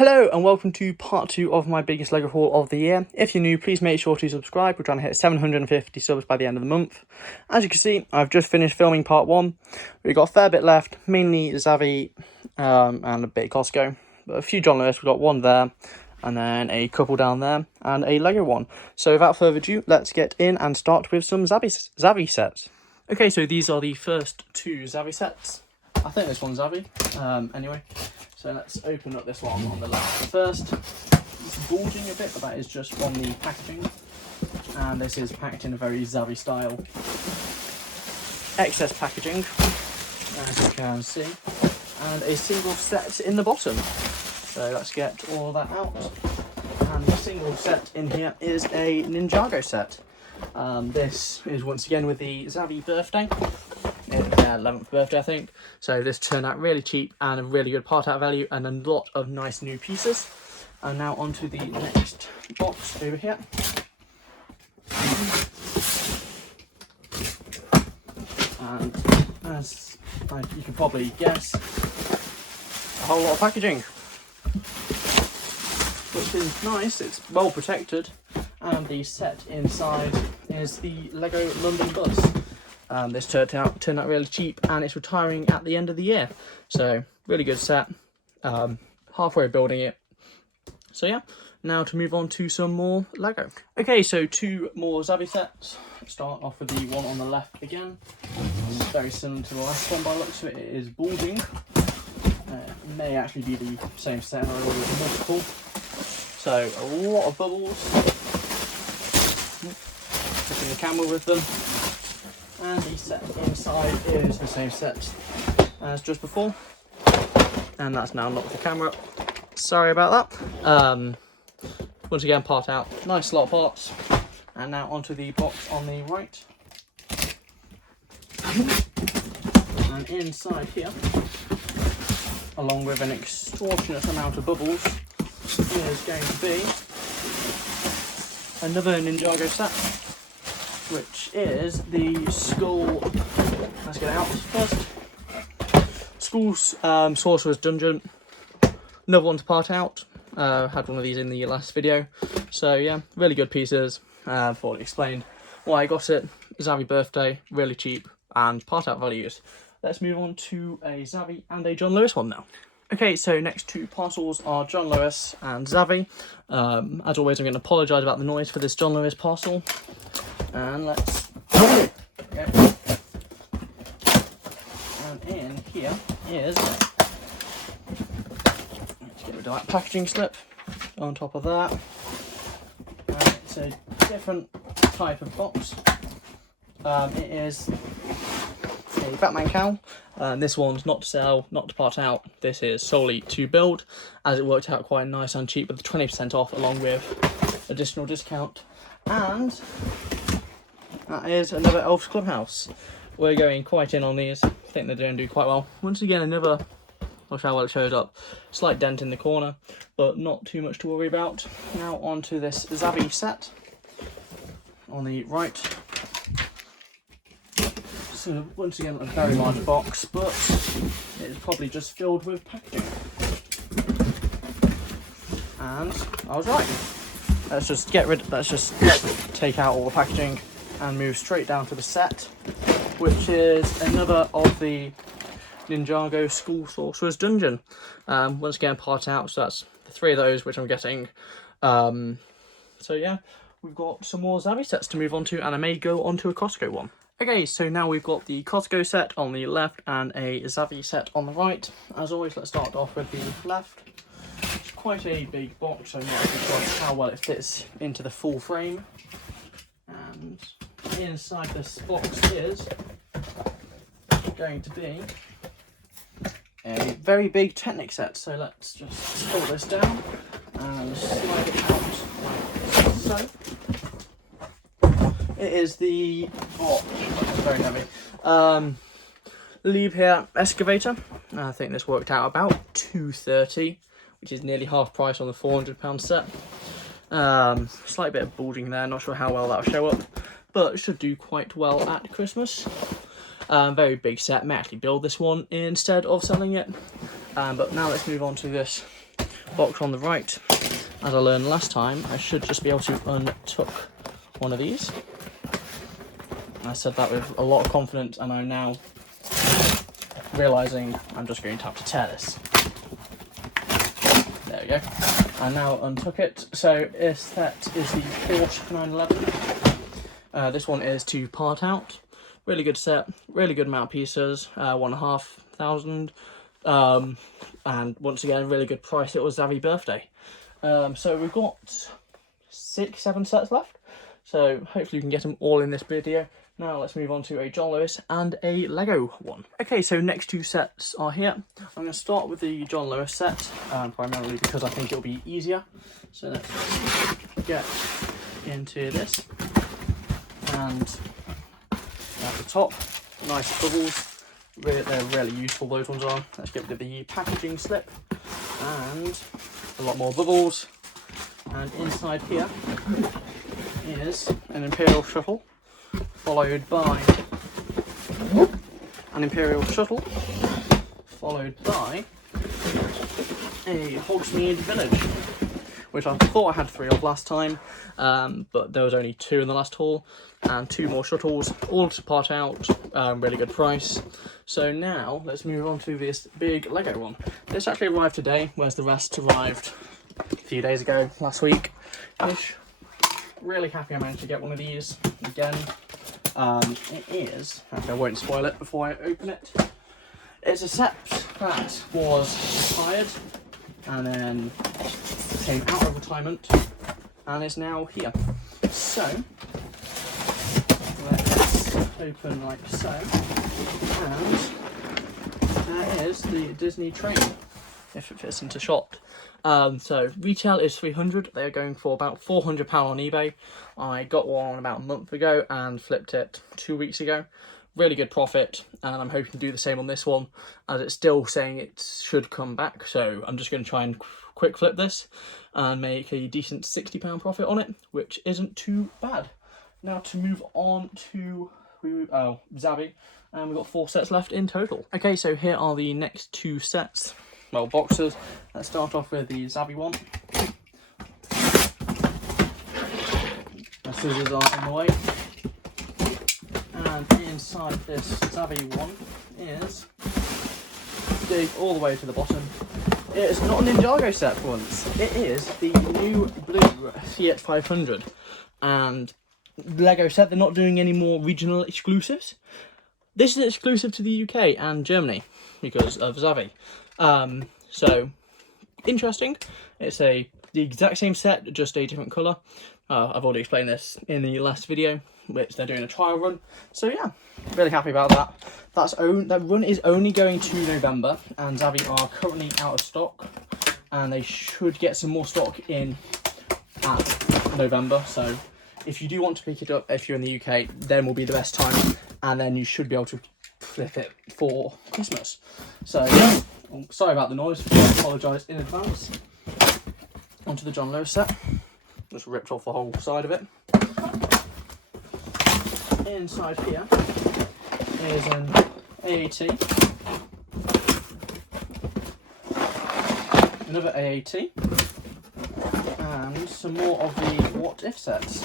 Hello and welcome to part 2 of my biggest LEGO haul of the year. If you're new, please make sure to subscribe. We're trying to hit 750 subs by the end of the month. As you can see, I've just finished filming part 1. We've got a fair bit left, mainly Xavi and a bit of Costco. But a few John Lewis, we've got one there, and then a couple down there, and a LEGO one. So without further ado, let's get in and start with some Xavi sets. Okay, so these are the first two Xavi sets. I think this one's Xavi, anyway. So let's open up this one on the left first. It's bulging a bit, but that is just from the packaging. And this is packed in a very Xavi style. Excess packaging, as you can see. And a single set in the bottom. So let's get all of that out. And the single set in here is a Ninjago set. This is once again with the Xavi birthday. It's their 11th birthday, I think. So this turned out really cheap and a really good part out value and a lot of nice new pieces. And now on to the next box over here. And as you can probably guess, a whole lot of packaging. Which is nice, it's well protected. And the set inside is the LEGO London bus. This turned out really cheap and it's retiring at the end of the year. So, really good set. Halfway building it. So yeah, now to move on to some more LEGO. Okay, so two more Xavi sets. Start off with the one on the left again. It's very similar to the last one by the looks of it. It is bulging. It may actually be the same set or multiple. So, a lot of bubbles. Taking the camera with them. And the set inside is the same set as just before. And that's now knocked the camera. Sorry about that. Once again, part out. Nice lot of parts. And now onto the box on the right. And inside here, along with an extortionate amount of bubbles, is going to be another Ninjago set, which is the Skull. Let's get it out first. Skull's Sorceress Dungeon. Another one to part out. Had one of these in the last video. So yeah, really good pieces. Thought I explained why I got it. Xavi birthday, really cheap, and part out values. Let's move on to a Xavi and a John Lewis one now. Okay, so next two parcels are John Lewis and Xavi. As always, I'm going to apologise about the noise for this John Lewis parcel. And let's go. And in here is, let's get rid of that packaging slip on top of that. And it's a different type of box. It is a Batman cowl. This one's not to sell, not to part out. This is solely to build, as it worked out quite nice and cheap with the 20% off along with additional discount. And that is another Elf's Clubhouse. We're going quite in on these. I think they're going to do quite well. Once again, another, not sure how well it shows up, slight dent in the corner, but not too much to worry about. Now on to this Xavi set on the right. So once again, a very large box, but it's probably just filled with packaging. And I was right. Let's just take out all the packaging and move straight down to the set, which is another of the Ninjago School Sorceress Dungeon. Once again, part out, so that's the three of those which I'm getting. So yeah, we've got some more Xavi sets to move on to, and I may go on to a Costco one. Okay, so now we've got the Costco set on the left and a Xavi set on the right. As always, let's start off with the left. It's quite a big box, so I'm not really sure how well it fits into the full frame. And inside this box is going to be a very big Technic set. So let's just pull this down and slide it out like so. It is the, oh, it's very heavy, Liebherr excavator. I think this worked out about $230, which is nearly half price on the £400 set. Slight bit of bulging there, not sure how well that'll show up, but it should do quite well at Christmas. Very big set, may actually build this one instead of selling it. But now let's move on to this box on the right. As I learned last time, I should just be able to untuck one of these. I said that with a lot of confidence, and I'm now realising I'm just going to have to tear this. There we go. I now untuck it. So that is the Porsche 911. This one is to part out. Really good set, really good amount of pieces, 1,500. And once again, really good price. It was Xavi birthday. So we've got 6-7 sets left. So hopefully you can get them all in this video. Now let's move on to a John Lewis and a Lego one. Okay, so next two sets are here. I'm going to start with the John Lewis set, primarily because I think it'll be easier. So let's get into this. And at the top, nice bubbles. They're really useful, those ones are. Let's get rid of the packaging slip. And a lot more bubbles. And inside here is an Imperial shuttle, followed by an Imperial shuttle, followed by a Hogsmeade village, which I thought I had 3 of last time, but there was only 2 in the last haul, and 2 more shuttles, all to part out, really good price. So now let's move on to this big Lego one. This actually arrived today, whereas the rest arrived a few days ago, last week-ish. Really happy I managed to get one of these again. It is, actually I won't spoil it before I open it. It's a set that was retired and then came out of retirement and is now here. So let's open like so, and there is the Disney train, if it fits into shot. So retail is 300. They are going for about £400 on eBay. I got one about a month ago and flipped it 2 weeks ago. Really good profit, and I'm hoping to do the same on this one, as it's still saying it should come back. So I'm just going to try and quick flip this and make a decent £60 profit on it, which isn't too bad. Now to move on to Xavi, and we've got 4 sets left in total. Okay, so here are the next 2 sets. Well, boxes. Let's start off with the Xavi one. The scissors are in the way. And inside this Xavi one is, dig all the way to the bottom. It is not a Ninjago set for once. It is the new blue Fiat 500. And Lego said they're not doing any more regional exclusives. This is exclusive to the UK and Germany because of Xavi. So interesting. It's the exact same set, just a different colour. I've already explained this in the last video, which they're doing a trial run. So yeah, really happy about that. That run is only going to November, and Xavi are currently out of stock, and they should get some more stock in at November. So if you do want to pick it up, if you're in the UK, then will be the best time, and then you should be able to flip it for Christmas. So yeah, sorry about the noise, I apologise in advance. Onto the John Lewis set. Just ripped off the whole side of it. Inside here is an AAT, another AAT, and some more of the What If sets.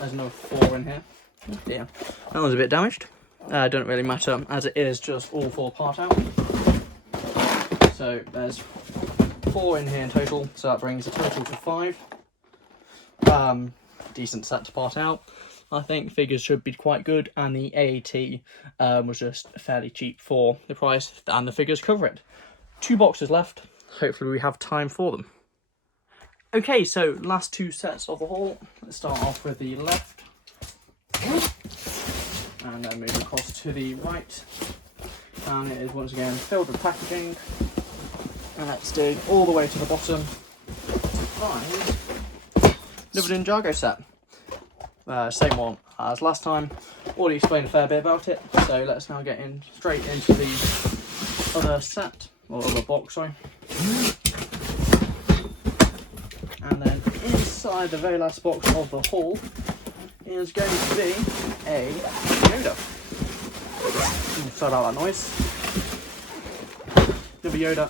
There's another 4 in here. Oh dear, that one's a bit damaged. Don't really matter, as it is just all 4 part out. So there's 4 in here in total, so that brings the total to 5. Decent set to part out. I think figures should be quite good, and the AAT was just fairly cheap for the price, and the figures cover it. 2 boxes left. Hopefully we have time for them. Okay, so last 2 sets of the haul. Let's start off with the left, and then move across to the right. And it is once again filled with packaging. And let's dig all the way to the bottom to find another Ninjago set. Same one as last time. Already explained a fair bit about it, so let's now get in straight into the other set, or other box, sorry. And then inside the very last box of the haul is going to be a Yoda. Sorry about that noise. Another Yoda,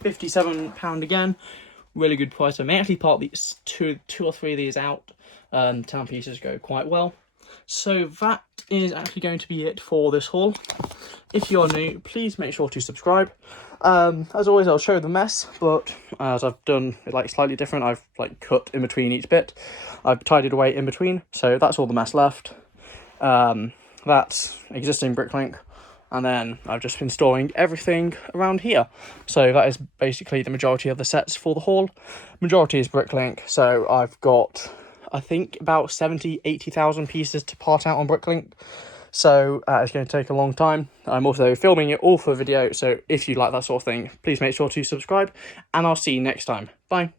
£57 again. really good price. I may actually part these two or three of these out. 10 pieces go quite well. So that is actually going to be it for this haul. If you're new, please make sure to subscribe. As always, I'll show the mess, but as I've done it like slightly different, I've like cut in between each bit. I've tidied away in between, so that's all the mess left. That's existing bricklink, and then I've just been storing everything around here. So that is basically the majority of the sets for the haul. Majority is bricklink, so I've got, I think, about 80,000 pieces to part out on bricklink. So it's going to take a long time. I'm also filming it all for video, so if you like that sort of thing, please make sure to subscribe, and I'll see you next time. Bye.